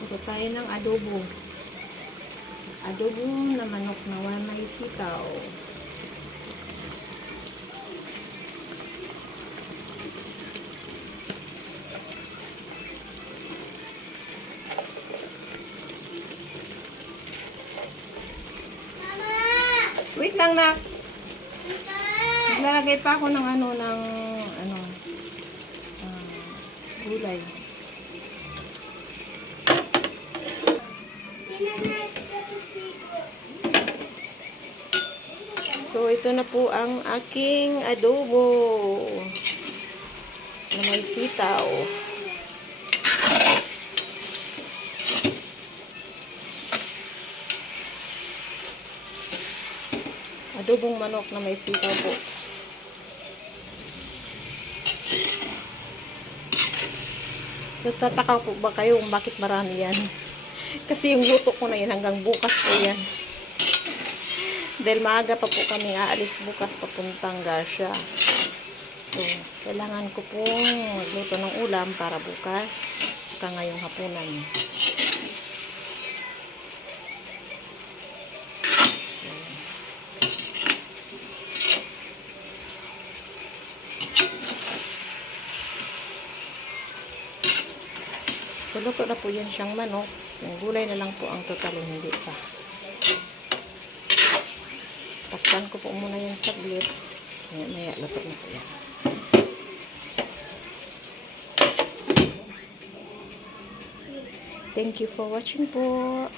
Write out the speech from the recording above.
Ito tayo ng adobo. Adobo na manok na may sitaw. Wait lang, nak. Naglalagay pa ako ng gulay. So, ito na po ang aking adobo na may sitaw. Adobong manok na may sitaw po. Tataka po ba kayo kung bakit marami yan? Kasi yung luto ko na yan hanggang bukas po yan. Dahil maaga pa po kami aalis bukas papuntang Garcia. So, kailangan ko pong magluto ng ulam para bukas. Saka ngayong hapunan. So, luto na po yan siyang manok. Yung gulay na lang po ang total, hindi pa. Takpan ko po muna yan saglit. Maya, luto na po yan. Thank you for watching po.